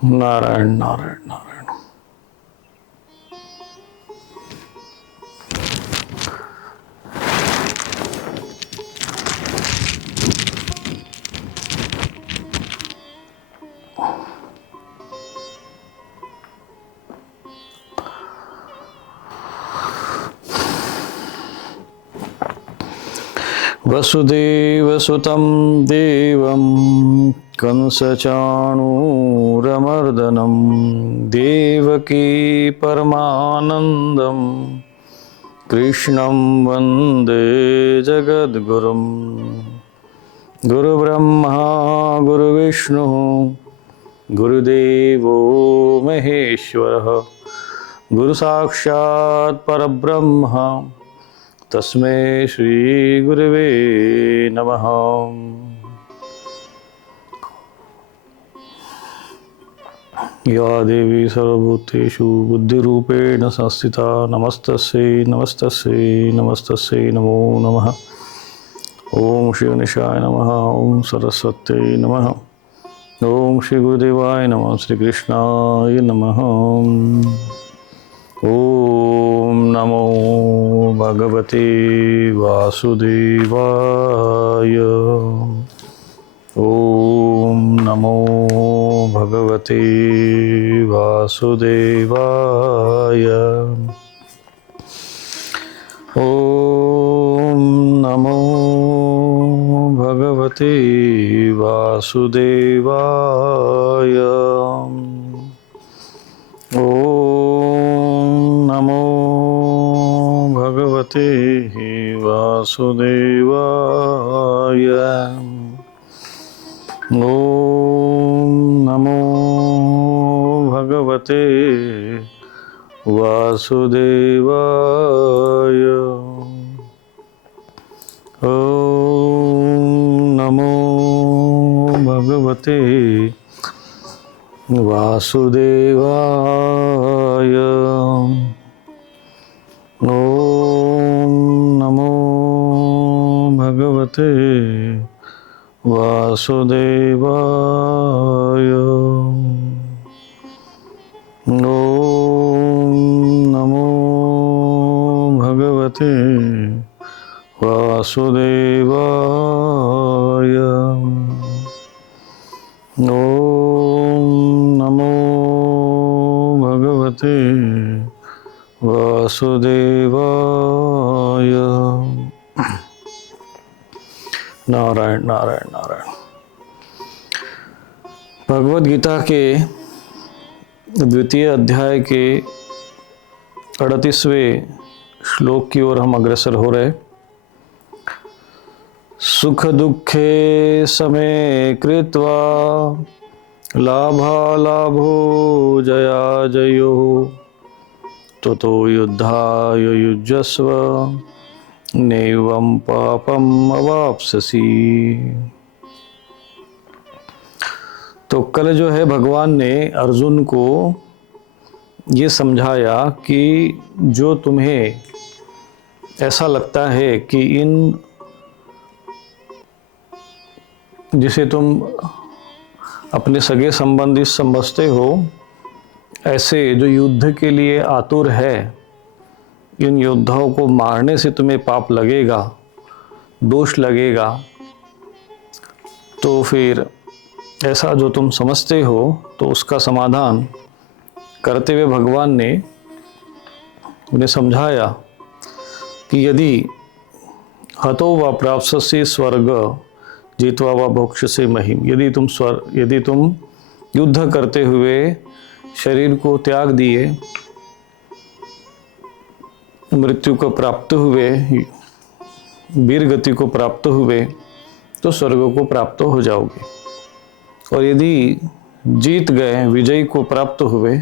नारायण नारायण नारायण। वसुदेवसुतं देवं कंसचाणूरमर्दनं देवकी परमानन्दं कृष्णं वन्दे जगद्गुरुं। गुरुब्रह्मा गुरुविष्णुः गुरुदेवो महेश्वरः गुरुसाक्षात् परब्रह्म तस्मै श्री गुरुवे नमः। या देवी सर्वभूतेषु बुद्धिरूपेण संस्थिता नमस्तस्यै नमस्तस्यै नमस्तस्यै नमो नमः। ओम श्री गणेशाय नमः। ओम सरस्वत्यै नमः। ओम श्री गुरुदेवाय नमः। श्री कृष्णाय नमः। ओम नमो भगवते वासुदेवाय। ओम नमो भगवते वासुदेवाय। ओम नमो भगवते वासुदेवाय। ओम नमो भगवते वासुदेवाय। ओम नमो भगवते वासुदेवाय। ओम नमो भगवते वासुदेवाय। ओम नमो भगवते वासुदेवाय। ओम नमो भगवते वासुदेवाय। ओम नमो भगवते वासुदेवाय। नारायण नारायण नारायण। भगवद गीता के द्वितीय अध्याय के 38वें श्लोक की ओर हम अग्रसर हो रहे। सुख दुखे समे कृत्वा लाभालाभो जया जयो ततो युद्धाय युज्यस्व नैवं पापम अवाप्स्यसि। तो कल जो है भगवान ने अर्जुन को ये समझाया कि जो तुम्हें ऐसा लगता है कि इन जिसे तुम अपने सगे संबंधी समझते हो, ऐसे जो युद्ध के लिए आतुर है, इन योद्धाओं को मारने से तुम्हें पाप लगेगा, दोष लगेगा। तो फिर ऐसा जो तुम समझते हो, तो उसका समाधान करते हुए भगवान ने उन्हें समझाया कि यदि हतो व प्राप्स्यसि स्वर्ग जित्वा व भोक्ष्यसे महिम। यदि तुम युद्ध करते हुए शरीर को त्याग दिए, मृत्यु को प्राप्त हुए, वीर गति को प्राप्त हुए, तो स्वर्ग को प्राप्त हो जाओगे। और यदि जीत गए, विजय को प्राप्त हुए,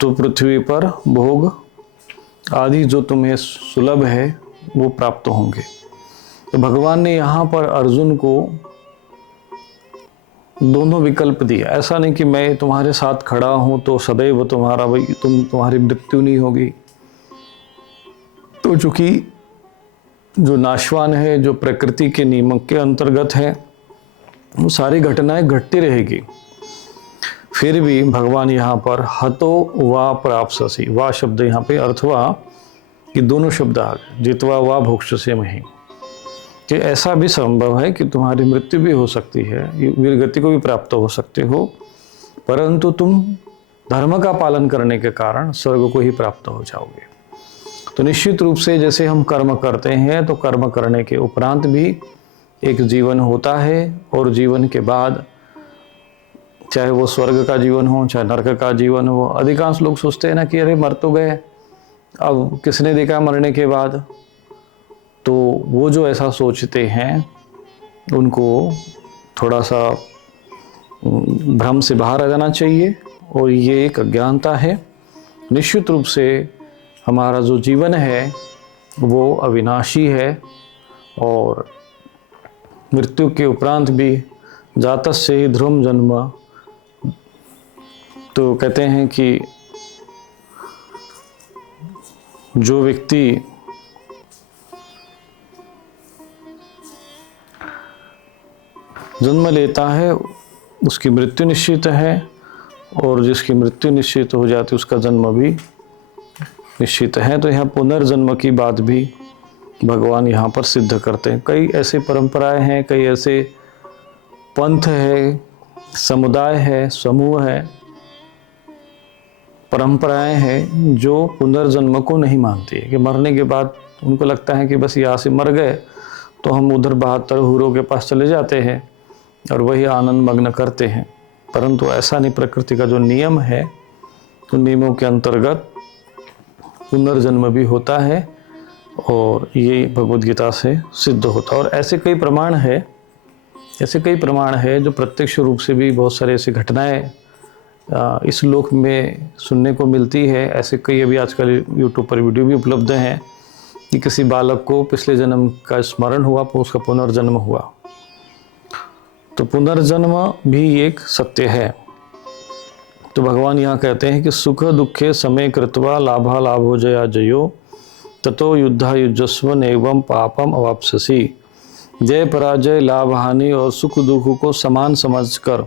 तो पृथ्वी पर भोग आदि जो तुम्हें सुलभ है वो प्राप्त होंगे। तो भगवान ने यहाँ पर अर्जुन को दोनों विकल्प दिया। ऐसा नहीं कि मैं तुम्हारे साथ खड़ा हूँ तो सदैव तुम्हारी मृत्यु नहीं होगी। तो चूंकि जो नाशवान है, जो प्रकृति के नियमों के अंतर्गत है, वो सारी घटनाएं घटती रहेगी। फिर भी भगवान यहाँ पर हतो वा प्राप्स्यसि, वा शब्द यहाँ पे अर्थवा कि दोनों शब्द आ गए, जित्वा वा भोक्ष्यसे महीम्, कि ऐसा भी संभव है कि तुम्हारी मृत्यु भी हो सकती है, वीर गति को भी प्राप्त हो सकते हो, परंतु तुम धर्म का पालन करने के कारण स्वर्ग को ही प्राप्त हो जाओगे। तो निश्चित रूप से जैसे हम कर्म करते हैं तो कर्म करने के उपरांत भी एक जीवन होता है, और जीवन के बाद चाहे वो स्वर्ग का जीवन हो चाहे नरक का जीवन हो। अधिकांश लोग सोचते हैं ना कि अरे मर तो गए, अब किसने देखा मरने के बाद। तो वो जो ऐसा सोचते हैं उनको थोड़ा सा भ्रम से बाहर आ जाना चाहिए, और ये एक अज्ञानता है। निश्चित रूप से हमारा जो जीवन है वो अविनाशी है, और मृत्यु के उपरांत भी जातस्य ही ध्रुवं जन्म। तो कहते हैं कि जो व्यक्ति जन्म लेता है उसकी मृत्यु निश्चित है, और जिसकी मृत्यु निश्चित हो जाती है उसका जन्म भी निश्चित है। तो यहाँ पुनर्जन्म की बात भी भगवान यहाँ पर सिद्ध करते हैं। कई ऐसे परंपराएं हैं, कई ऐसे पंथ है, समुदाय है, समूह है, परंपराएं हैं जो पुनर्जन्म को नहीं मानती है, कि मरने के बाद उनको लगता है कि बस यहाँ से मर गए तो हम उधर 72 हूरों के पास चले जाते हैं और वही आनंद मग्न करते हैं। परंतु ऐसा नहीं, प्रकृति का जो नियम है उन नियमों के अंतर्गत पुनर्जन्म भी होता है, और ये भगवद गीता से सिद्ध होता है। और ऐसे कई प्रमाण है जो प्रत्यक्ष रूप से भी बहुत सारे ऐसी घटनाएं इस लोक में सुनने को मिलती है। ऐसे कई अभी आजकल यूट्यूब पर वीडियो भी उपलब्ध हैं कि किसी बालक को पिछले जन्म का स्मरण हुआ, उसका पुनर्जन्म हुआ। तो पुनर्जन्म भी एक सत्य है। तो भगवान यहाँ कहते हैं कि सुख दुखे समय कृत्वा लाभा लाभो जया जयो ततो युद्धा युजस्व नैवं पापम अवाप्स्यसि। जय पराजय लाभ हानि और सुख दुख को समान समझकर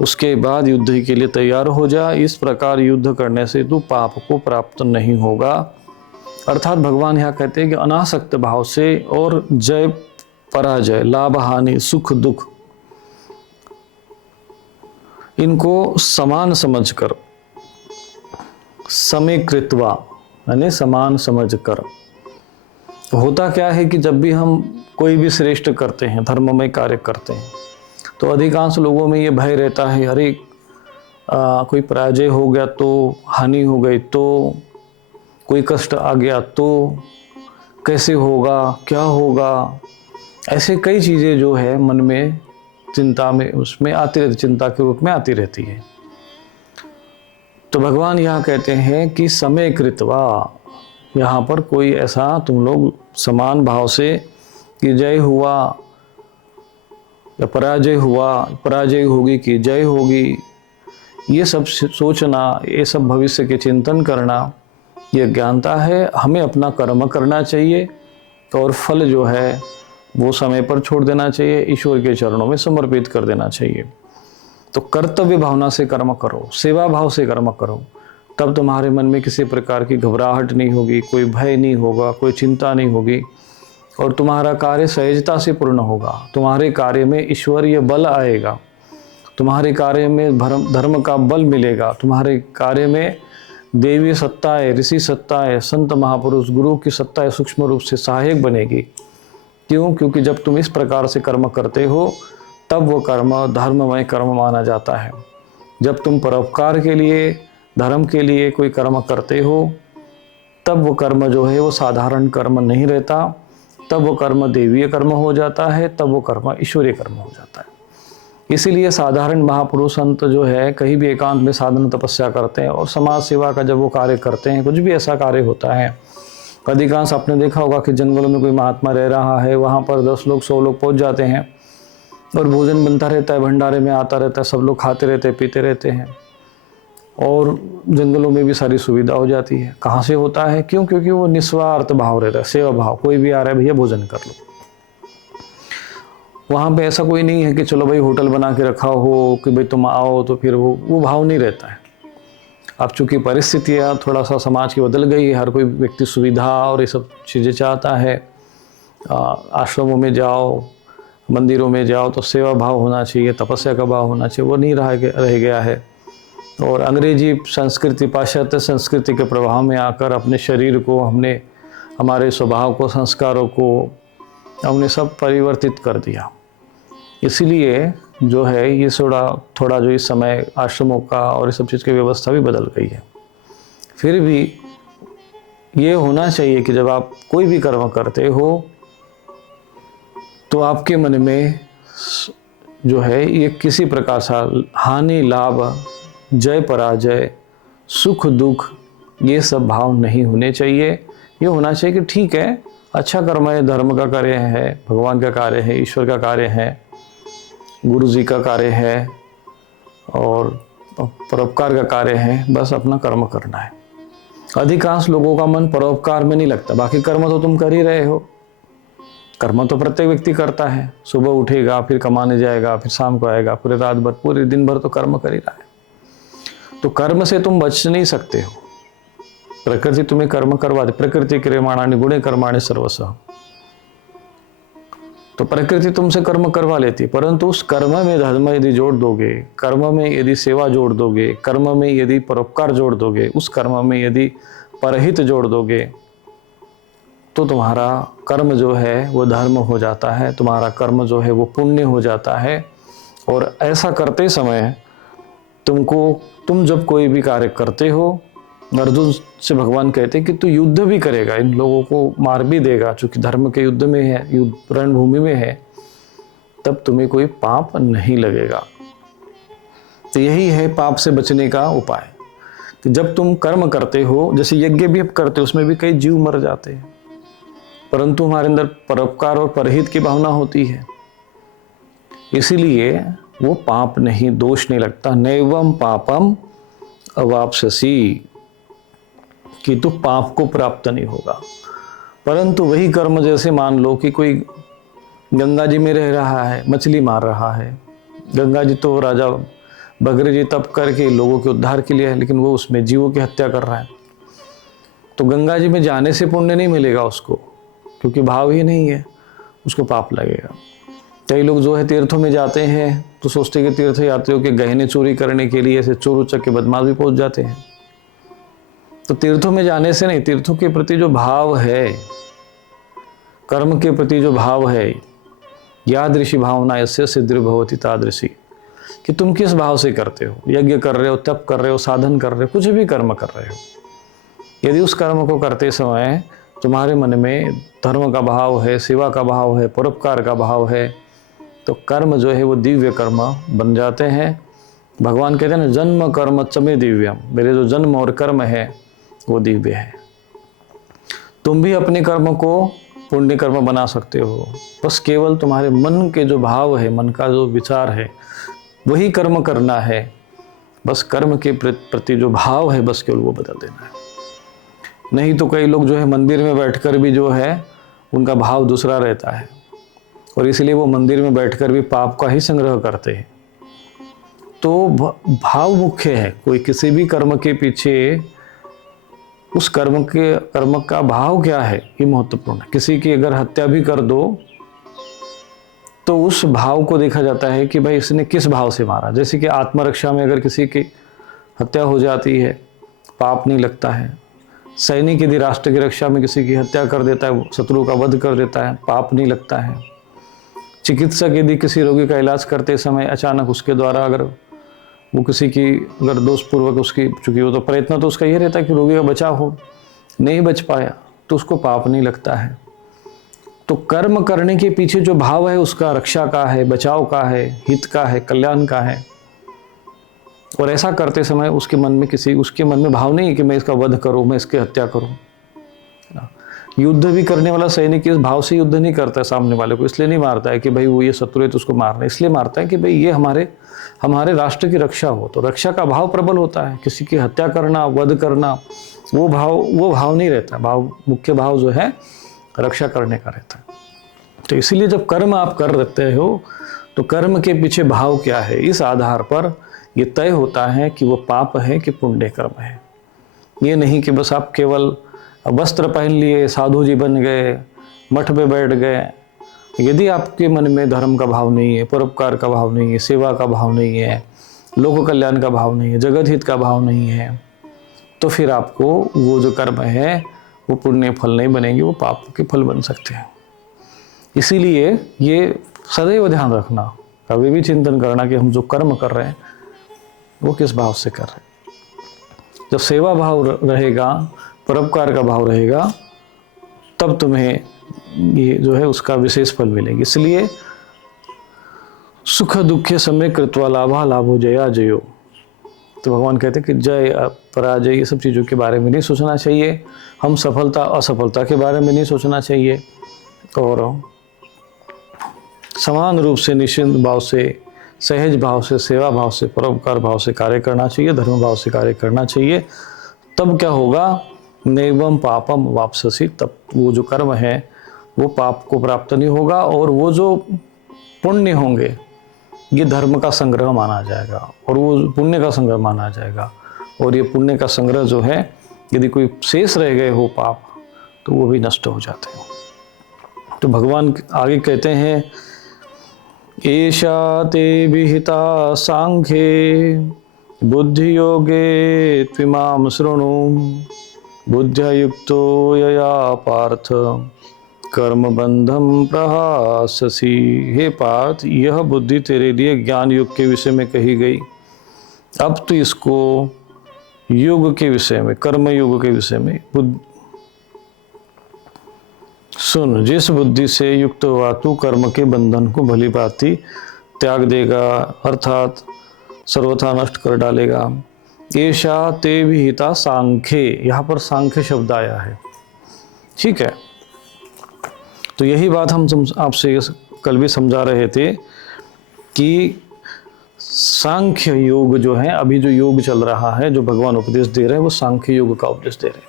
उसके बाद युद्ध के लिए तैयार हो जा। इस प्रकार युद्ध करने से तू पाप को प्राप्त नहीं होगा। अर्थात भगवान यहाँ कहते हैं कि अनासक्त भाव से और जय पराजय लाभ हानि सुख दुख इनको समान समझकर, समीकृत्वा यानी समान समझकर। होता क्या है कि जब भी हम कोई भी श्रेष्ठ करते हैं, धर्ममय कार्य करते हैं, तो अधिकांश लोगों में ये भय रहता है, अरे कोई पराजय हो गया तो, हानि हो गई तो, कोई कष्ट आ गया तो कैसे होगा, क्या होगा। ऐसे कई चीज़ें जो है मन में चिंता में उसमें आती रहती, चिंता के रूप में आती रहती है। तो भगवान यहाँ कहते हैं कि समय कृत्वा, यहाँ पर कोई ऐसा तुम लोग समान भाव से कि जय हुआ या पराजय हुआ, पराजय होगी कि जय होगी, ये सब सोचना, ये सब भविष्य के चिंतन करना, ये ज्ञानता है। हमें अपना कर्म करना चाहिए और फल जो है वो समय पर छोड़ देना चाहिए, ईश्वर के चरणों में समर्पित कर देना चाहिए। तो कर्तव्य भावना से कर्म करो, सेवा भाव से कर्म करो, तब तुम्हारे मन में किसी प्रकार की घबराहट नहीं होगी, कोई भय नहीं होगा, कोई चिंता नहीं होगी, और तुम्हारा कार्य सहजता से पूर्ण होगा। तुम्हारे कार्य में ईश्वरीय बल आएगा, तुम्हारे कार्य में धर्म का बल मिलेगा, तुम्हारे कार्य में देवी सत्ताएं, ऋषि सत्ताएं, संत महापुरुष गुरु की सत्ताएं सूक्ष्म रूप से सहायक बनेगी। क्यों? क्योंकि जब तुम इस प्रकार से कर्म करते हो तब वो कर्म धर्ममय कर्म माना जाता है। जब तुम परोपकार के लिए, धर्म के लिए कोई कर्म करते हो तब वो कर्म जो है वो साधारण कर्म नहीं रहता, तब वो कर्म देवीय कर्म हो जाता है, तब वो कर्म ईश्वरीय कर्म हो जाता है। इसीलिए साधारण महापुरुष संत जो है कहीं भी एकांत में साधना तपस्या करते हैं और समाज सेवा का जब वो कार्य करते हैं, कुछ भी ऐसा कार्य होता है, अधिकांश आपने देखा होगा कि जंगलों में कोई महात्मा रह रहा है, वहाँ पर 10 लोग 100 लोग पहुँच जाते हैं और भोजन बनता रहता है, भंडारे में आता रहता है, सब लोग खाते रहते हैं, पीते रहते हैं, और जंगलों में भी सारी सुविधा हो जाती है। कहाँ से होता है? क्यों? क्योंकि वो निस्वार्थ भाव रहता है, सेवा भाव। कोई भी आ रहा है, भैया भोजन कर लो। वहाँ पे ऐसा कोई नहीं है कि चलो भाई होटल बना के रखा हो कि भाई तुम आओ, तो फिर वो भाव नहीं रहता है। अब चूंकि परिस्थितियाँ थोड़ा सा समाज की बदल गई है, हर कोई व्यक्ति सुविधा और ये सब चीज़ें चाहता है। आश्रमों में जाओ, मंदिरों में जाओ तो सेवा भाव होना चाहिए, तपस्या का भाव होना चाहिए, वो नहीं रह गया है। और अंग्रेजी संस्कृति, पाश्चात्य संस्कृति के प्रभाव में आकर अपने शरीर को हमने, हमारे स्वभाव को, संस्कारों को हमने सब परिवर्तित कर दिया। इसीलिए जो है ये थोड़ा जो इस समय आश्रमों का और इस सब चीज़ की व्यवस्था भी बदल गई है। फिर भी ये होना चाहिए कि जब आप कोई भी कर्म करते हो तो आपके मन में जो है ये किसी प्रकार सा हानि लाभ, जय पराजय, सुख दुख, ये सब भाव नहीं होने चाहिए। ये होना चाहिए कि ठीक है, अच्छा कर्म है, धर्म का कार्य है, भगवान का कार्य है, ईश्वर का कार्य है, गुरु जी का कार्य है और परोपकार का कार्य है, बस अपना कर्म करना है। अधिकांश लोगों का मन परोपकार में नहीं लगता। बाकी कर्म तो तुम कर ही रहे हो, कर्म तो प्रत्येक व्यक्ति करता है। सुबह उठेगा, फिर कमाने जाएगा, फिर शाम को आएगा, पूरे रात भर, पूरे दिन भर तो कर्म कर ही रहा है। तो कर्म से तुम बच नहीं सकते हो। प्रकृति तुम्हें कर्म करवा दे, प्रकृति क्रियमाणानि गुणे कर्माणि सर्वशः। तो प्रकृति तुमसे कर्म करवा लेती, परंतु उस कर्म में धर्म यदि जोड़ दोगे, कर्म में यदि सेवा जोड़ दोगे, कर्म में यदि परोपकार जोड़ दोगे, उस कर्म में यदि परहित जोड़ दोगे, तो तुम्हारा कर्म जो है वो धर्म हो जाता है, तुम्हारा कर्म जो है वो पुण्य हो जाता है। और ऐसा करते समय तुम जब कोई भी कार्य करते हो, अर्जुन से भगवान कहते कि तू युद्ध भी करेगा, इन लोगों को मार भी देगा, चूंकि धर्म के युद्ध में है, युद्ध रणभूमि में है, तब तुम्हें कोई पाप नहीं लगेगा। तो यही है पाप से बचने का उपाय कि जब तुम कर्म करते हो, जैसे यज्ञ भी करते हो, उसमें भी कई जीव मर जाते हैं, परंतु हमारे अंदर परोपकार और परहित की भावना होती है, इसीलिए वो पाप नहीं, दोष नहीं लगता। नैवम पापम अवाप्स्यसि, कि तू पाप को प्राप्त नहीं होगा। परंतु वही कर्म, जैसे मान लो कि कोई गंगा जी में रह रहा है, मछली मार रहा है। गंगा जी तो राजा बगरे जी तप करके लोगों के उद्धार के लिए है, लेकिन वो उसमें जीवों की हत्या कर रहा है। तो गंगा जी में जाने से पुण्य नहीं मिलेगा उसको, क्योंकि भाव ही नहीं है, उसको पाप लगेगा। कई लोग जो है तीर्थों में जाते हैं तो सोचते कि तीर्थ यात्रियों के गहने चोरी करने के लिए ऐसे चोर उचक के बदमाश भी पहुंच जाते हैं। तो तीर्थों में जाने से नहीं, तीर्थों के प्रति जो भाव है, कर्म के प्रति जो भाव है, यादृशी भावना यस्य सिद्धिर्भवति तादृशी, कि तुम किस भाव से करते हो, यज्ञ कर रहे हो, तप कर रहे हो, साधन कर रहे हो, कुछ भी कर्म कर रहे हो, यदि उस कर्म को करते समय तुम्हारे मन में धर्म का भाव है, सेवा का भाव है, परोपकार का भाव है, तो कर्म जो है वो दिव्य कर्म बन जाते हैं। भगवान कहते हैं ना, जन्म कर्म चमे दिव्यम, मेरे जो जन्म और कर्म है वो दिव्य है। तुम भी अपने कर्म को पुण्य कर्म बना सकते हो, बस केवल तुम्हारे मन के जो भाव है, मन का जो विचार है, वही कर्म करना है। बस कर्म के प्रति जो भाव है, बस केवल वो बदल देना है। नहीं तो कई लोग जो है मंदिर में बैठकर भी जो है उनका भाव दूसरा रहता है, और इसलिए वो मंदिर में बैठकर भी पाप का ही संग्रह करते हैं। तो भाव मुख्य है। कोई किसी भी कर्म के पीछे उस कर्म का भाव क्या है, ये महत्वपूर्ण है। किसी की अगर हत्या भी कर दो तो उस भाव को देखा जाता है कि भाई इसने किस भाव से मारा। जैसे कि आत्मरक्षा में अगर किसी की हत्या हो जाती है, पाप नहीं लगता है। सैनिक यदि राष्ट्र की रक्षा में किसी की हत्या कर देता है, शत्रु का वध कर देता है, पाप नहीं लगता है। चिकित्सक यदि किसी रोगी का इलाज करते समय अचानक उसके द्वारा अगर वो किसी की अगर दोषपूर्वक उसकी, चूंकि वो तो प्रयत्न तो उसका ये रहता है कि रोगी का बचाव हो, नहीं बच पाया तो उसको पाप नहीं लगता है। तो कर्म करने के पीछे जो भाव है उसका रक्षा का है, बचाव का है, हित का है, कल्याण का है। और ऐसा करते समय उसके मन में भाव नहीं है कि मैं इसका वध करूं, मैं इसकी हत्या करूं। युद्ध भी करने वाला सैनिक इस भाव से युद्ध नहीं करता है सामने वाले को, इसलिए नहीं मारता है कि भाई वो ये शत्रु है तो उसको मारना है, इसलिए मारता है कि भाई ये हमारे राष्ट्र की रक्षा हो। तो रक्षा का भाव प्रबल होता है। किसी की हत्या करना, वध करना, वो भाव नहीं रहता। मुख्य भाव जो है रक्षा करने का रहता है। तो इसीलिए जब कर्म आप कर रहते हो तो कर्म के पीछे भाव क्या है, इस आधार पर ये तय होता है कि वो पाप है कि पुण्य कर्म है। ये नहीं कि बस आप केवल वस्त्र पहन लिए, साधु जी बन गए, मठ पे बैठ गए। यदि आपके मन में धर्म का भाव नहीं है, परोपकार का भाव नहीं है, सेवा का भाव नहीं है, लोक कल्याण का भाव नहीं है, जगत हित का भाव नहीं है, तो फिर आपको वो जो कर्म है वो पुण्य फल नहीं बनेंगे, वो पाप के फल बन सकते हैं। इसीलिए ये सदैव ध्यान रखना, कभी भी चिंतन करना कि हम जो कर्म कर रहे हैं वो किस भाव से कर रहे हैं। जब सेवा भाव रहेगा, परोपकार का भाव रहेगा, तब तुम्हें ये जो है उसका विशेष फल मिलेगी। इसलिए सुख दुखे समय कृत्वा लाभा लाभो जया जयो। तो भगवान कहते हैं कि जय पराजय ये सब चीज़ों के बारे में नहीं सोचना चाहिए, हम सफलता असफलता के बारे में नहीं सोचना चाहिए, और समान रूप से निश्चिंत भाव से, सहज भाव से, सेवा भाव से, परोपकार भाव से कार्य करना चाहिए, धर्म भाव से कार्य करना चाहिए। तब क्या होगा, नैवम पापम वापससी, तब वो जो कर्म है वो पाप को प्राप्त नहीं होगा, और वो जो पुण्य होंगे ये धर्म का संग्रह माना जाएगा, और वो पुण्य का संग्रह माना जाएगा। और ये पुण्य का संग्रह जो है, यदि कोई शेष रह गए हो पाप, तो वो भी नष्ट हो जाते हैं। तो भगवान आगे कहते हैं, एषा ते विहिता सांख्ये बुद्धि योगे त्विमां शृणु बुद्ध्या युक्तो यया पार्थ कर्म बंधम प्रहाससी। हे पार्थ, यह बुद्धि तेरे लिए ज्ञान योग के विषय में कही गई, अब तो इसको योग के विषय में, कर्म योग के विषय में सुन। जिस बुद्धि से युक्त हुआ तू कर्म के बंधन को भली भांति त्याग देगा, अर्थात सर्वथा नष्ट कर डालेगा। एषा ते विहिता सांख्ये, यहाँ पर सांख्य शब्द आया है, ठीक है। तो यही बात हम आपसे कल भी समझा रहे थे कि सांख्य योग जो है, अभी जो योग चल रहा है, जो भगवान उपदेश दे रहे हैं, वो सांख्य योग का उपदेश दे रहे हैं,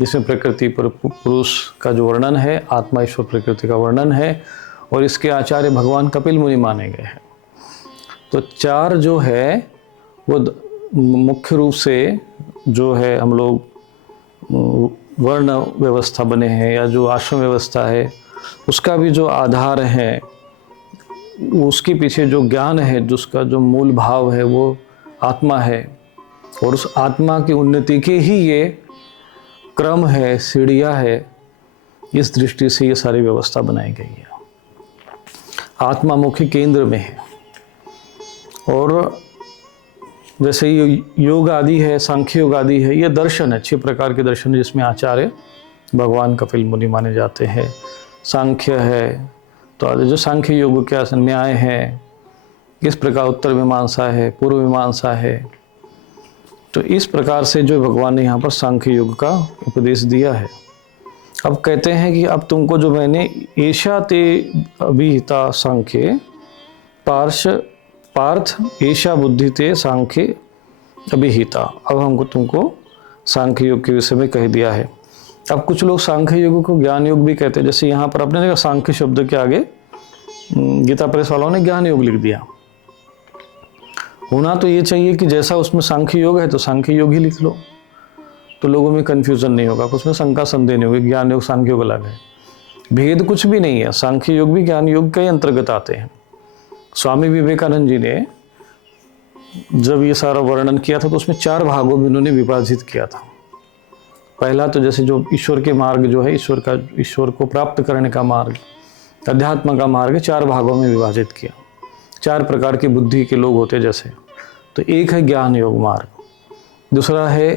जिसमें प्रकृति पर पुरुष का जो वर्णन है, आत्मा ईश्वर प्रकृति का वर्णन है, और इसके आचार्य भगवान कपिल मुनि माने गए हैं। तो चार जो है वो मुख्य रूप से जो है हम लोग वर्ण व्यवस्था बने हैं, या जो आश्रम व्यवस्था है उसका भी जो आधार है, उसके पीछे जो ज्ञान है, जिसका जो मूल भाव है वो आत्मा है, और उस आत्मा की उन्नति के ही ये क्रम है, सीढ़ियाँ है। इस दृष्टि से ये सारी व्यवस्था बनाई गई है। आत्मा मुख्य केंद्र में है, और जैसे ये योग आदि है, सांख्य योग आदि है, ये दर्शन है, 6 प्रकार के दर्शन है, जिसमें आचार्य भगवान कपिल मुनि माने जाते हैं। सांख्य है तो जो सांख्य योग क्या न्याय है, किस प्रकार उत्तर मीमांसा है, पूर्व मीमांसा है। तो इस प्रकार से जो भगवान ने यहाँ पर सांख्य योग का उपदेश दिया है। अब कहते हैं कि अब तुमको जो मैंने एषा ते अभिहिता सांख्ये पार्थ एषा बुद्धि ते सांख्ये अभिहिता, अब हमको तुमको सांख्य योग के विषय में कह दिया है। अब कुछ लोग सांख्य योग को ज्ञान योग भी कहते हैं, जैसे यहाँ पर अपने देखा सांख्य शब्द के आगे गीता प्रेस वालों ने ज्ञान योग लिख दिया। होना तो ये चाहिए कि जैसा उसमें सांख्य योग है तो सांख्य योग ही लिख लो, तो लोगों में कंफ्यूजन नहीं होगा, उसमें शंका संदेह नहीं होगी। ज्ञान योग सांख्य योग अलग है, भेद कुछ भी नहीं है। सांख्य योग भी ज्ञान योग के अंतर्गत आते हैं। स्वामी विवेकानंद जी ने जब ये सारा वर्णन किया था तो उसमें 4 भागों में उन्होंने विभाजित किया था। पहला तो जैसे जो ईश्वर के मार्ग जो है, ईश्वर को प्राप्त करने का मार्ग, अध्यात्म का मार्ग 4 भागों में विभाजित किया। 4 प्रकार की बुद्धि के लोग होते जैसे, तो एक है ज्ञान योग मार्ग, दूसरा है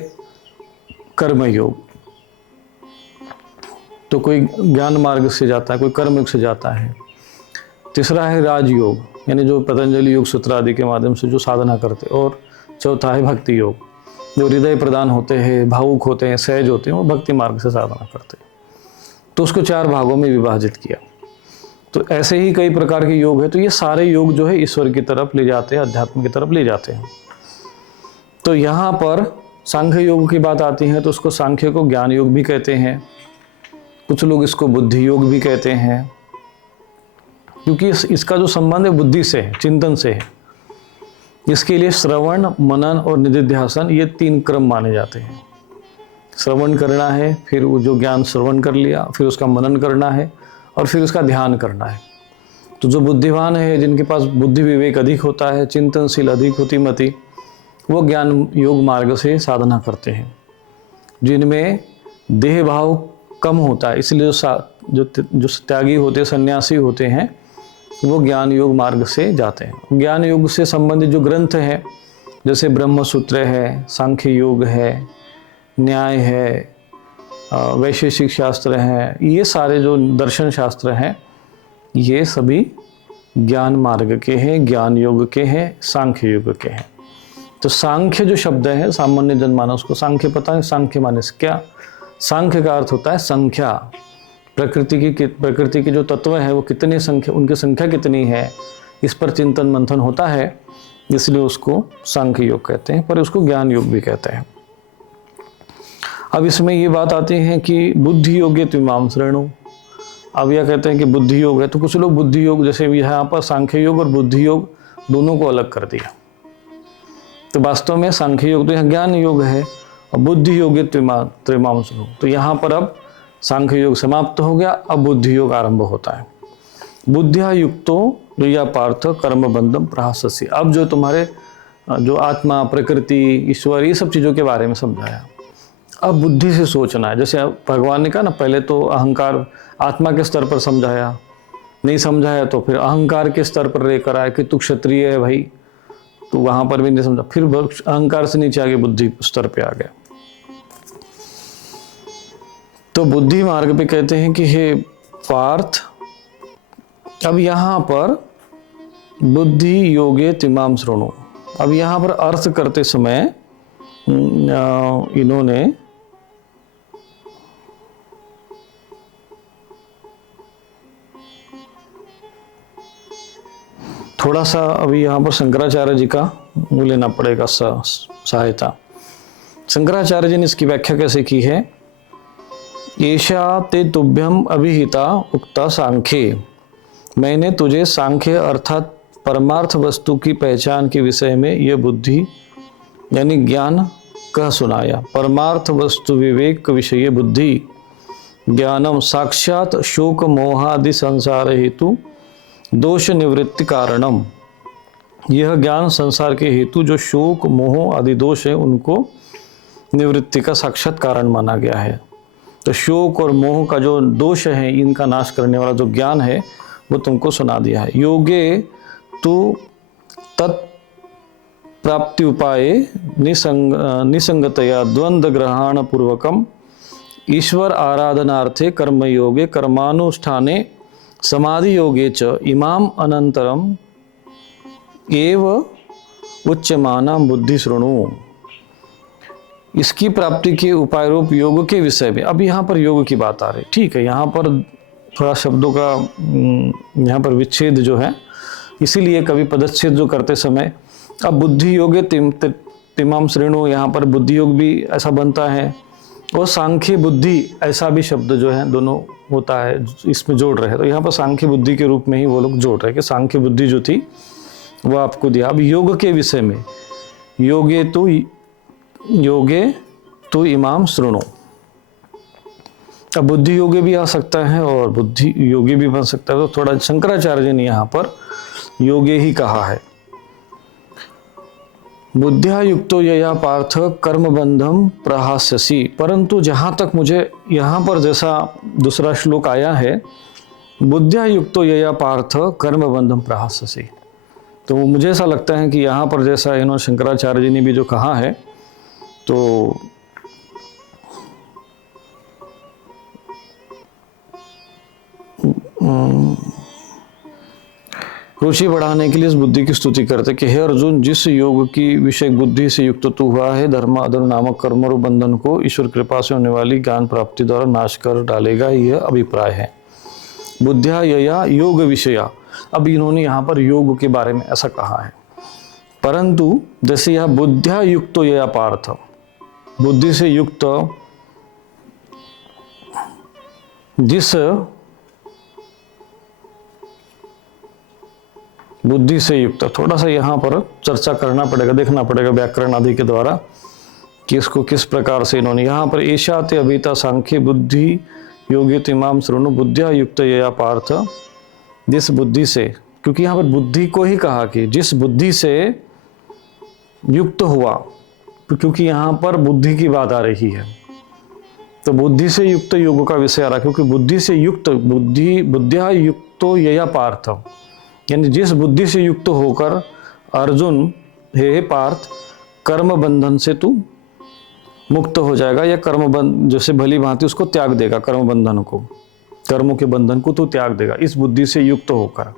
कर्म योग, तो कोई ज्ञान मार्ग से जाता है, कोई कर्म योग से जाता है। तीसरा है राजयोग, यानी जो पतंजलि योग सूत्र आदि के माध्यम से जो साधना करते, और चौथा है भक्ति योग, जो हृदय प्रदान होते हैं, भावुक होते हैं, सहज होते हैं, वो भक्ति मार्ग से साधना करते हैं। तो उसको 4 भागों में विभाजित किया। तो ऐसे ही कई प्रकार के योग है। तो ये सारे योग जो है ईश्वर की तरफ ले जाते हैं, अध्यात्म की तरफ ले जाते हैं। तो यहाँ पर सांख्य योग की बात आती है तो उसको सांख्य को ज्ञान योग भी कहते हैं, कुछ लोग इसको बुद्धि योग भी कहते हैं, क्योंकि इसका जो संबंध है बुद्धि से है, चिंतन से है। इसके लिए श्रवण, मनन और निधिध्यासन ये 3 क्रम माने जाते हैं। श्रवण करना है, फिर वो जो ज्ञान श्रवण कर लिया, फिर उसका मनन करना है और फिर उसका ध्यान करना है। तो जो बुद्धिमान है, जिनके पास बुद्धि विवेक अधिक होता है, चिंतनशील अधिक होती मति, वो ज्ञान योग मार्ग से साधना करते हैं। जिनमें देह भाव कम होता है, इसलिए जो त्यागी होते, सन्यासी होते हैं, वो ज्ञान योग मार्ग से जाते हैं। ज्ञान योग से संबंधित जो ग्रंथ हैं, जैसे ब्रह्म सूत्र है, सांख्य योग है, न्याय है, वैशेषिक शास्त्र है, ये सारे जो दर्शन शास्त्र हैं, ये सभी ज्ञान मार्ग के हैं, ज्ञान योग के हैं, सांख्य योग के हैं। तो सांख्य जो शब्द है, सामान्य जनमानस को सांख्य पता है। सांख्य माने क्या? सांख्य का अर्थ होता है संख्या। प्रकृति के जो तत्व है वो कितने संख्या, उनकी संख्या कितनी है, इस पर चिंतन मंथन होता है, इसलिए उसको सांख्य योग कहते हैं, पर उसको ज्ञान योग भी कहते हैं। अब इसमें ये बात आती है कि बुद्धि योगे त्विमाम शृणु। अब यह कहते हैं कि बुद्धि योग है, तो कुछ लोग बुद्धि योग, जैसे यहाँ पर सांख्य योग और बुद्धि योग दोनों को अलग कर दिया। तो वास्तव में सांख्य योग तो यहाँ ज्ञान योग है और बुद्धि योगे त्विमाम शृणु। तो यहाँ पर अब सांख्य योग समाप्त हो गया, अब बुद्धि योग आरंभ होता है। बुद्धिया युक्तो या पार्थ कर्म बंधम प्रहास्यसि। अब जो तुम्हारे जो आत्मा, प्रकृति, ईश्वर, ये सब चीज़ों के बारे में समझाया, अब बुद्धि से सोचना है। जैसे भगवान ने कहा ना, पहले तो अहंकार आत्मा के स्तर पर समझाया, नहीं समझाया तो फिर अहंकार के स्तर पर लेकर आए कि तू क्षत्रिय है भाई, तो वहां पर भी नहीं समझा, फिर अहंकार से नीचे आगे बुद्धि स्तर पे आ गया। तो बुद्धि मार्ग पे कहते हैं कि हे पार्थ, अब यहां पर बुद्धि योगे त्विमाम शृणु। अब यहां पर अर्थ करते समय इन्होंने थोड़ा सा अभी यहाँ पर शंकराचार्य जी का वो लेना पड़ेगा सहायता। शंकराचार्य जी ने इसकी व्याख्या कैसे की है? एषा ते तुभ्यम अभिहिता उक्ता सांख्ये। मैंने तुझे सांख्य अर्थात परमार्थ वस्तु की पहचान के विषय में यह बुद्धि यानी ज्ञान कह सुनाया। परमार्थ वस्तु विवेक विषय बुद्धि ज्ञानम साक्षात शोक मोहादि संसार हेतु दोष निवृत्ति कारणम। यह ज्ञान संसार के हेतु जो शोक मोह आदि दोष है उनको निवृत्ति का साक्षात कारण माना गया है। तो शोक और मोह का जो दोष है, इनका नाश करने वाला जो ज्ञान है वो तुमको सुना दिया है। योगे तू तत्प्राप्ति उपाय निसंगतया द्वंद्व ग्रहण पूर्वकम ईश्वर आराधनार्थे कर्म योगे कर्मानुष्ठाने समाधि योगे च इमाम अनंतरम एव उच्यमाना बुद्धि शृणु। इसकी प्राप्ति के उपाय रूप योग के विषय में अब यहाँ पर योग की बात आ रही। ठीक है, यहाँ पर थोड़ा शब्दों का यहाँ पर विच्छेद जो है, इसीलिए कभी पदच्छेद जो करते समय अब बुद्धि योगे तिमाम श्रेणु, यहाँ पर बुद्धि योग भी ऐसा बनता है और सांख्य बुद्धि ऐसा भी शब्द जो है दोनों होता है, इसमें जोड़ रहे हैं। तो यहाँ पर सांख्य बुद्धि के रूप में ही वो लोग जोड़ रहे हैं कि सांख्य बुद्धि जो थी वो आपको दिया। अब योग के विषय में योगे तो इमाम श्रृणु। अब बुद्धि योगी भी आ सकता है और बुद्धि योगी भी बन सकता है, तो थोड़ा शंकराचार्य जी ने यहाँ पर योगे ही कहा है। बुद्धिया युक्तो यया पार्थ कर्म बंधम प्रहास्यसि। परंतु जहाँ तक मुझे यहाँ पर जैसा दूसरा श्लोक आया है, बुद्धिया युक्तो यया पार्थ कर्म बंधम प्रहास्यसि, तो मुझे ऐसा लगता है कि यहाँ पर जैसा इन्होंने शंकराचार्य जी ने भी जो कहा है, तो रुचि बढ़ाने के लिए इस बुद्धि की स्तुति करते कि हे अर्जुन, जिस योग की विषय बुद्धि से युक्त तू हुआ है, धर्म अधर्म नामक कर्म और बंधन को ईश्वर कृपा से होने वाली ज्ञान प्राप्ति द्वारा नाश कर डालेगा, यह अभिप्राय है। बुद्धिया यया योग विषया। अब इन्होंने यहाँ पर योग के बारे में ऐसा कहा है, परंतु जैसे यह बुद्धिया युक्तो यया पार्थ, बुद्धि से युक्त जिस बुद्धि से युक्त। थोड़ा सा यहाँ पर चर्चा करना पड़ेगा, देखना पड़ेगा व्याकरण आदि के द्वारा कि इसको किस प्रकार से इन्होंने यहाँ पर ईशाते अभिता सांख्य बुद्धि योगी तिमाम श्रृणु बुद्धिया युक्त यया पार्थ, जिस बुद्धि से, क्योंकि यहाँ पर बुद्धि को ही कहा कि जिस बुद्धि से युक्त हुआ, क्योंकि यहाँ पर बुद्धि की बात आ रही है, तो बुद्धि से युक्त योग का विषय आ रहा है, क्योंकि बुद्धि से युक्त बुद्धिया युक्तो यया पार्थ, यानी जिस बुद्धि से युक्त होकर अर्जुन हे पार्थ कर्म बंधन से तू मुक्त हो जाएगा, या कर्म बंधन जैसे भली भांति उसको त्याग देगा, कर्म बंधन को, कर्मों के बंधन को तू त्याग देगा इस बुद्धि से युक्त होकर।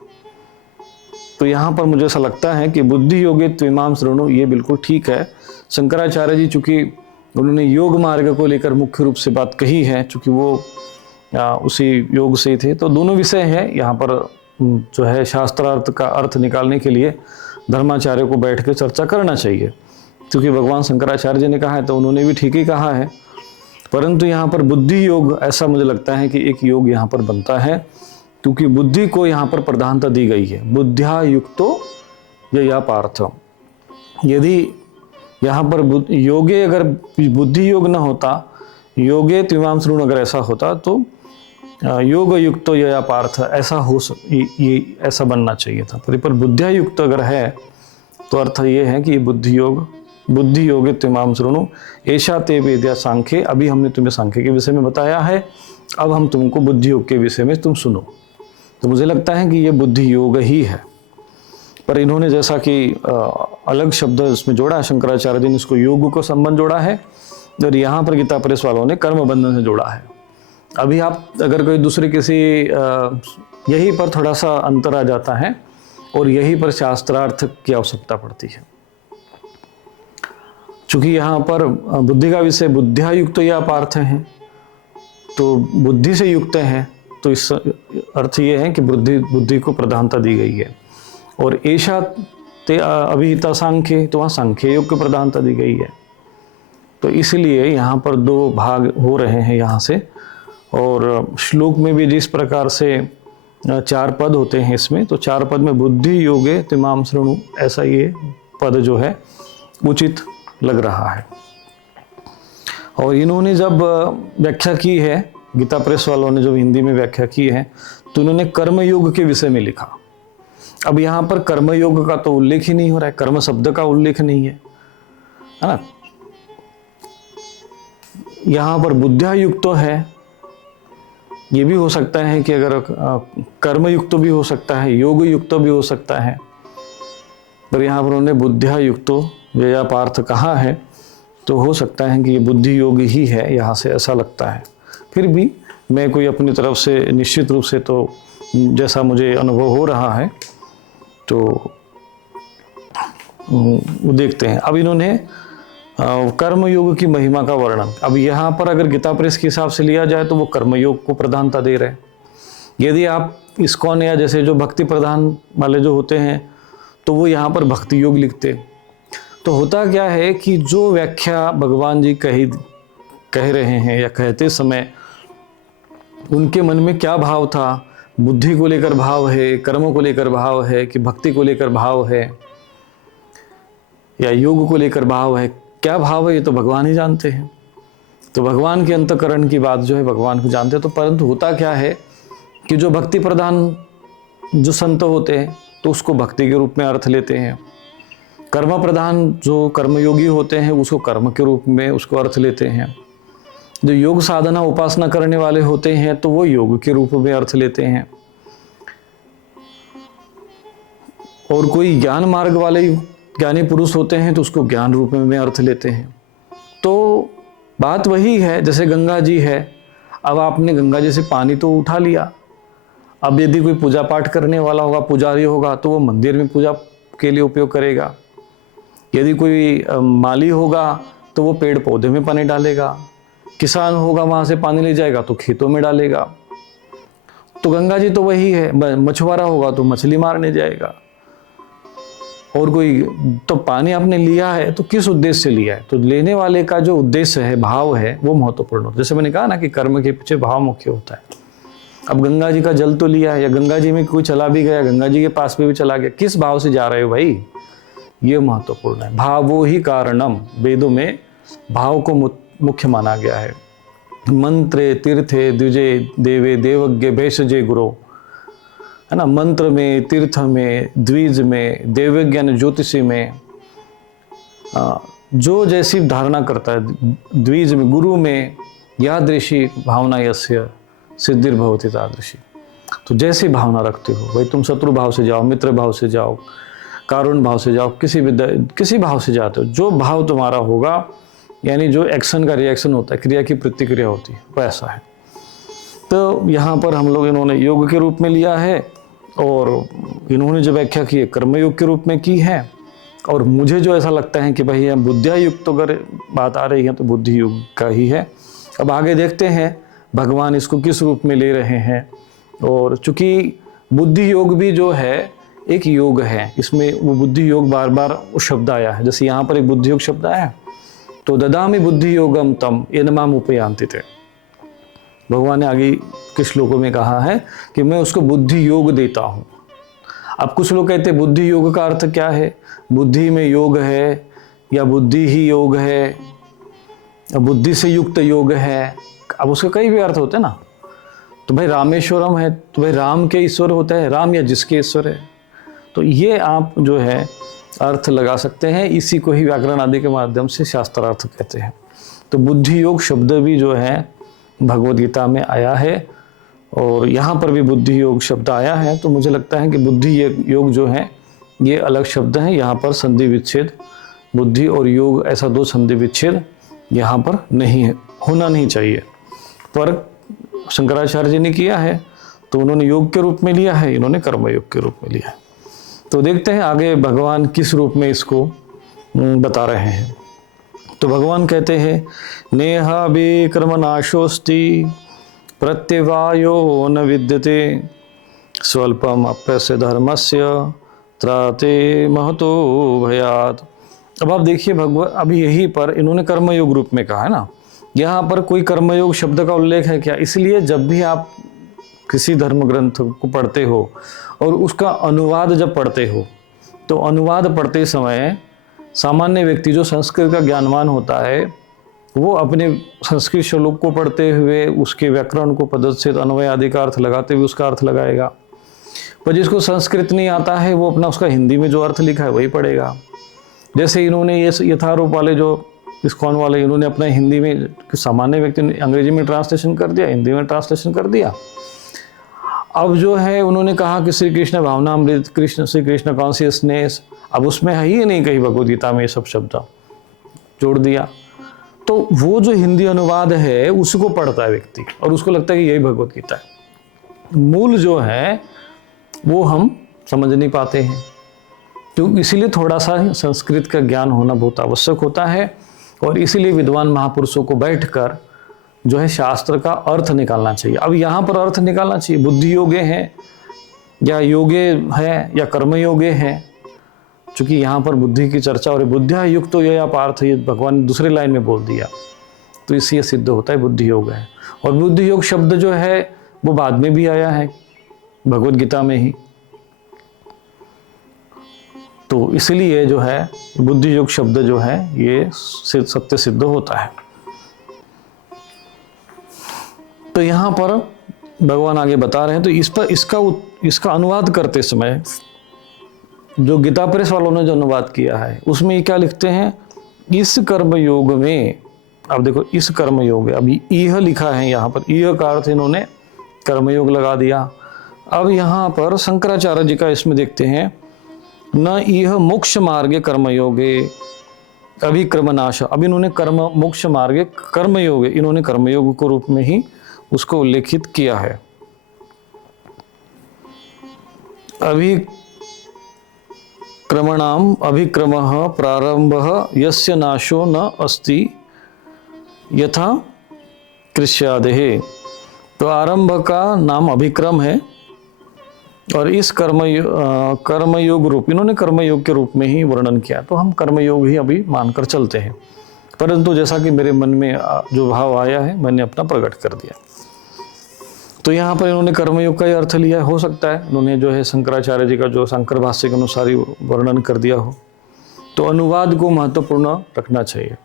तो यहाँ पर मुझे ऐसा लगता है कि बुद्धि योगे त्विमाम श्रृणु, ये बिल्कुल ठीक है। शंकराचार्य जी चूंकि उन्होंने योग मार्ग को लेकर मुख्य रूप से बात कही है, चूंकि वो उसी योग से ही थे, तो दोनों विषय हैं यहाँ पर जो है शास्त्रार्थ का अर्थ निकालने के लिए धर्माचार्य को बैठ के चर्चा करना चाहिए, क्योंकि भगवान शंकराचार्य जी ने कहा है तो उन्होंने भी ठीक ही कहा है। परंतु यहाँ पर बुद्धि योग ऐसा मुझे लगता है कि एक योग यहाँ पर बनता है, क्योंकि बुद्धि को यहाँ पर प्रधानता दी गई है, बुद्धिया युक्तो यया पार्थ। यदि यहाँ पर योगे अगर बुद्धि योग न होता, योगे त्विमाम श्रृणु अगर ऐसा होता, तो योग युक्तो यया पार्थ ऐसा ये ऐसा बनना चाहिए था। पर बुद्धिया युक्त अगर है तो अर्थ ये है कि बुद्धि योगे त्विमाम श्रृणु ऐशा ते वेद्या सांख्ये। अभी हमने तुम्हें सांख्य के विषय में बताया है, अब हम तुमको बुद्धि योग के विषय में तुम सुनो। तो मुझे लगता है कि ये बुद्धि योग ही है, पर इन्होंने जैसा कि अलग शब्द इसमें जोड़ा है, शंकराचार्य जी ने इसको योग को संबंध जोड़ा है, और यहाँ पर गीता प्रेस वालों ने कर्म बंधन से जोड़ा है। अभी आप अगर कोई दूसरे किसी यहीं पर थोड़ा सा अंतर आ जाता है, और यहीं पर शास्त्रार्थ की आवश्यकता पड़ती है। चूंकि यहाँ पर बुद्धि का विषय बुद्धिया युक्त या पार्थ है, तो बुद्धि से युक्त है, तो इस अर्थ ये है कि बुद्धि को प्रधानता दी गई है। और ऐशा ते अभिहिता सांख्य, तो वहाँ सांख्य योग को प्रधानता दी गई है। तो इसलिए यहाँ पर दो भाग हो रहे हैं यहाँ से। और श्लोक में भी जिस प्रकार से 4 पद होते हैं इसमें, तो 4 पद में बुद्धि योगे तिमाम श्रृणु, ऐसा ये पद जो है उचित लग रहा है। और इन्होंने जब व्याख्या की है, गीता प्रेस वालों ने जब हिंदी में व्याख्या की है, तो उन्होंने कर्मयोग के विषय में लिखा। अब यहाँ पर कर्मयोग का तो उल्लेख ही नहीं हो रहा है, कर्म शब्द का उल्लेख नहीं है ना। यहाँ पर बुद्धिया युक्त तो है, ये भी हो सकता है कि अगर कर्मयुक्त भी हो सकता है, योग युक्त भी हो सकता है, पर यहाँ पर उन्होंने बुद्धिया युक्तो यया पार्थ कहा है, तो हो सकता है कि ये बुद्धि योग ही है, यहाँ से ऐसा लगता है। फिर भी मैं कोई अपनी तरफ से निश्चित रूप से, तो जैसा मुझे अनुभव हो रहा है, तो वो देखते हैं। अब इन्होंने कर्मयोग की महिमा का वर्णन, अब यहाँ पर अगर गीता प्रेस के हिसाब से लिया जाए तो वो कर्मयोग को प्रधानता दे रहे हैं। यदि आप इस्कॉन या जैसे जो भक्ति प्रधान वाले जो होते हैं, तो वो यहाँ पर भक्ति योग लिखते। तो होता क्या है कि जो व्याख्या भगवान जी कह रहे हैं या कहते समय उनके मन में क्या भाव था, बुद्धि को लेकर भाव है, कर्मों को लेकर भाव है, कि भक्ति को लेकर भाव है, या योग को लेकर भाव है, क्या भाव है ये तो भगवान ही जानते हैं। तो भगवान के अंतःकरण की बात जो है भगवान को जानते हैं। तो परंतु होता क्या है कि जो भक्ति प्रधान जो संत होते हैं, तो उसको भक्ति के रूप में अर्थ लेते हैं। कर्म प्रधान जो कर्मयोगी होते हैं, उसको कर्म के रूप में उसको अर्थ लेते हैं। जो योग साधना उपासना करने वाले होते हैं, तो वो योग के रूप में अर्थ लेते हैं। और कोई ज्ञान मार्ग वाले ज्ञानी पुरुष होते हैं, तो उसको ज्ञान रूप में अर्थ लेते हैं। तो बात वही है, जैसे गंगा जी है, अब आपने गंगा जी से पानी तो उठा लिया, अब यदि कोई पूजा पाठ करने वाला होगा, पुजारी होगा, तो वो मंदिर में पूजा के लिए उपयोग करेगा। यदि कोई माली होगा, तो वो पेड़ पौधे में पानी डालेगा। किसान होगा, वहाँ से पानी ले जाएगा तो खेतों में डालेगा। तो गंगा जी तो वही है। मछुआरा होगा तो मछली मारने जाएगा। और कोई तो पानी आपने लिया है तो किस उद्देश्य से लिया है, तो लेने वाले का जो उद्देश्य है, भाव है, वो महत्वपूर्ण होता है। जैसे मैंने कहा ना कि कर्म के पीछे भाव मुख्य होता है। अब गंगा जी का जल तो लिया है, या गंगा जी में कोई चला भी गया, गंगा जी के पास में भी चला गया, किस भाव से जा रहे हो भाई, ये महत्वपूर्ण है। भावो ही कारणम, वेदों में भाव को मुख्य माना गया है। मंत्रे तीर्थे द्विजे देवे देवज्ञ भेषजे गुरु, है ना। मंत्र में, तीर्थ में, द्विज में, देवज्ञ ज्योतिषी में जो जैसी धारणा करता है, द्विज में, गुरु में, यादृशी भावना यस्य सिद्धिर्भवति तादृशी। तो जैसी भावना रखते हो भाई, तुम शत्रु भाव से जाओ, मित्र भाव से जाओ, कारुण भाव से जाओ, किसी भाव से जाते हो, जो भाव तुम्हारा होगा, यानी जो एक्शन का रिएक्शन होता है, क्रिया की प्रतिक्रिया होती है, वैसा है। तो यहाँ पर हम लोग, इन्होंने योग के रूप में लिया है, और इन्होंने जो व्याख्या की है कर्मयोग के रूप में की है। और मुझे जो ऐसा लगता है कि भाई यहाँ बुद्धिया युग तो अगर बात आ रही है तो बुद्धि युग का ही है। अब आगे देखते हैं भगवान इसको किस रूप में ले रहे हैं। और चूंकि बुद्धि योग भी जो है एक योग है, इसमें वो बुद्धि योग बार बार वो शब्द आया है। जैसे यहाँ पर एक बुद्धि योग शब्द आया है, तो ददामि बुद्धि योगम तम येनमाम उपयान्ति थे। भगवान ने आगे के श्लोकों में कहा है कि मैं उसको बुद्धि योग देता हूँ। अब कुछ लोग कहते हैं बुद्धि योग का अर्थ क्या है, बुद्धि में योग है या बुद्धि ही योग है, बुद्धि से युक्त योग है। अब उसके कई भी अर्थ होते हैं ना। तो भाई रामेश्वरम है, तो भाई राम के ईश्वर होता है, राम या जिसके ईश्वर है। तो ये आप जो है अर्थ लगा सकते हैं, इसी को ही व्याकरण आदि के माध्यम से शास्त्रार्थ कहते हैं। तो बुद्धि योग शब्द भी जो है भगवद गीता में आया है, और यहाँ पर भी बुद्धि योग शब्द आया है। तो मुझे लगता है कि बुद्धि योग जो है ये अलग शब्द हैं। यहाँ पर संधि विच्छेद, बुद्धि और योग ऐसा दो संधि विच्छेद यहाँ पर नहीं है, होना नहीं चाहिए, पर शंकराचार्य जी ने किया है तो उन्होंने योग के रूप में लिया है, इन्होंने कर्म योग के रूप में लिया है। तो देखते हैं आगे भगवान किस रूप में इसको बता रहे हैं। तो भगवान कहते हैं नेहा विक्रम नाशोस्ति प्रत्यवायो न विद्यते स्वल्पम अप्यस्य धर्मस्य त्राते महतो भयात। अब आप देखिए भगवान अभी यहीं पर इन्होंने कर्मयोग रूप में कहा है ना। यहाँ पर कोई कर्मयोग शब्द का उल्लेख है क्या? इसलिए जब भी आप किसी धर्म ग्रंथ को पढ़ते हो और उसका अनुवाद जब पढ़ते हो, तो अनुवाद पढ़ते समय सामान्य व्यक्ति जो संस्कृत का ज्ञानवान होता है वो अपने संस्कृत श्लोक को पढ़ते हुए उसके व्याकरण को पदच्छेद अन्वय आदि का अर्थ लगाते हुए उसका अर्थ लगाएगा। पर जिसको संस्कृत नहीं आता है वो अपना उसका हिंदी में जो अर्थ लिखा है वही पढ़ेगा। जैसे इन्होंने ये यथारूप वाले जो इस्कॉन वाले, इन्होंने अपना हिंदी में, सामान्य व्यक्ति ने अंग्रेजी में ट्रांसलेशन कर दिया, हिंदी में ट्रांसलेशन कर दिया। अब जो है उन्होंने कहा कि श्री कृष्ण भावनामृत, कृष्ण श्री कृष्ण कॉन्शियसनेस, अब उसमें है ही नहीं कहीं भगवद गीता में ये सब शब्द जोड़ दिया। तो वो जो हिंदी अनुवाद है उसको पढ़ता है व्यक्ति और उसको लगता है कि यही भगवद गीता है। मूल जो है वो हम समझ नहीं पाते हैं, तो इसीलिए थोड़ा सा संस्कृत का ज्ञान होना बहुत आवश्यक होता है। और इसीलिए विद्वान महापुरुषों को बैठकर जो है शास्त्र का अर्थ निकालना चाहिए। अब यहाँ पर अर्थ निकालना चाहिए, बुद्धि योगे हैं या योगे है या कर्म योगे हैं, क्योंकि यहाँ पर बुद्धि की चर्चा और बुद्धिया युक्त तो ये पार्थ, ये भगवान ने दूसरे लाइन में बोल दिया, तो इससे सिद्ध होता है बुद्धि योग है। और बुद्धि योग शब्द जो है वो बाद में भी आया है भगवद गीता में ही, तो इसलिए जो है बुद्धि योग शब्द जो है ये सत्य सिद्ध होता है। तो यहाँ पर भगवान आगे बता रहे हैं, तो इस पर इसका अनुवाद करते समय जो गीता प्रेस वालों ने जो अनुवाद किया है उसमें क्या लिखते हैं, इस कर्म योग में, अब देखो इस कर्म योग, अभी यह लिखा है यहाँ पर, यह का अर्थ इन्होंने कर्मयोग लगा दिया। अब यहाँ पर शंकराचार्य जी का इसमें देखते हैं, न यह मोक्ष मार्गे कर्मयोगे अभिक्रमनाश, अब इन्होंने कर्म मोक्ष मार्गे कर्मयोगे, इन्होंने कर्मयोग को रूप में ही उसको उल्लेखित किया है। अभिक्रमणाम अभिक्रमः प्रारंभः यस्य नाशो न अस्ति यथा कृष्यादेः। तो आरंभ का नाम अभिक्रम है और इस कर्मयोग रूप, इन्होंने कर्मयोग के रूप में ही वर्णन किया, तो हम कर्मयोग ही अभी मानकर चलते हैं। परंतु जैसा कि मेरे मन में जो भाव आया है मैंने अपना प्रकट कर दिया। तो यहाँ पर इन्होंने कर्मयोग का ही अर्थ लिया है। हो सकता है इन्होंने जो है शंकराचार्य जी का जो शंकर भाष्य के अनुसार ही वर्णन कर दिया हो। तो अनुवाद को महत्वपूर्ण रखना चाहिए,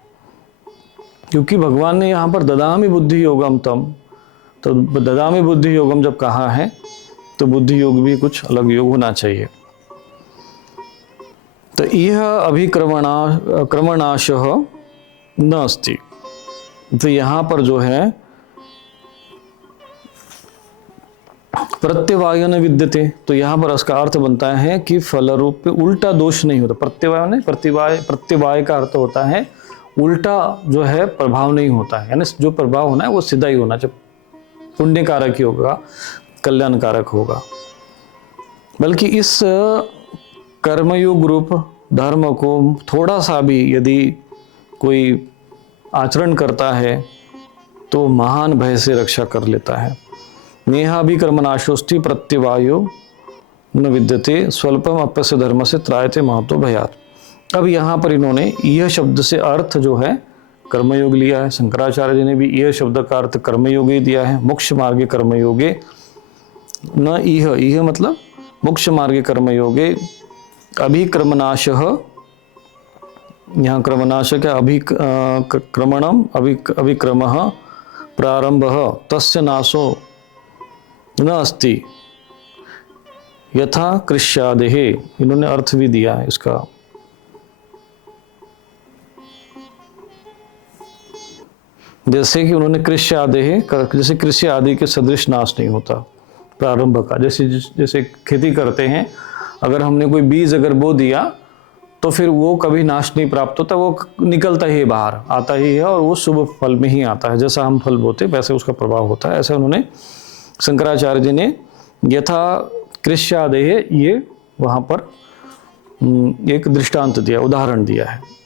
क्योंकि भगवान ने यहाँ पर ददामि बुद्धि योगम तम, तो ददामि बुद्धि योगम जब कहा है तो बुद्धि योग भी कुछ अलग योग होना चाहिए। तो यह अभिक्रमणाश न अस्ति, तो यहाँ पर जो है प्रत्यवाय न विद्यते, तो यहाँ पर इसका अर्थ बनता है कि फल रूप पे उल्टा दोष नहीं होता। प्रत्यवाय ने प्रत्यवाय का अर्थ होता है उल्टा जो है प्रभाव नहीं होता है, यानी जो प्रभाव होना है वो सीधा ही होना चाहिए, पुण्य कारक ही होगा, कल्याणकारक होगा। बल्कि इस कर्मयोग रूप धर्म को थोड़ा सा भी यदि कोई आचरण करता है तो महान भय से रक्षा कर लेता है। नेहाभिकर्मनाशोस्ति प्रत्यवायो न विद्यते स्वल्पम अप्यस्य धर्म से त्रायते महतो भयात। अब यहाँ पर इन्होंने यह शब्द से अर्थ जो है कर्मयोग लिया है। शंकराचार्य जी ने भी यह शब्द का अर्थ कर्मयोगी दिया है। मोक्ष मार्गे कर्मयोगे न इह मतलब मोक्ष मार्गे कर्मयोगे अभिक्रमनाश, यहाँ क्रमनाश क्या अभिक्रमणम अभिक्रम प्रारंभ तस्य नाशो न अस्ति यथा कृष्यादेः, इन्होंने अर्थ भी दिया है इसका। जैसे कि उन्होंने कृष्य आदेः, जैसे कृषि आदि के सदृश नाश नहीं होता प्रारंभ का। जैसे खेती करते हैं, अगर हमने कोई बीज अगर बो दिया तो फिर वो कभी नाश नहीं प्राप्त होता, वो निकलता ही बाहर आता ही है और वो शुभ फल में ही आता है। जैसा हम फल बोते वैसे उसका प्रभाव होता है। ऐसा उन्होंने शंकराचार्य जी ने यथा कृष्यादेः ये वहाँ पर एक दृष्टांत दिया, उदाहरण दिया है।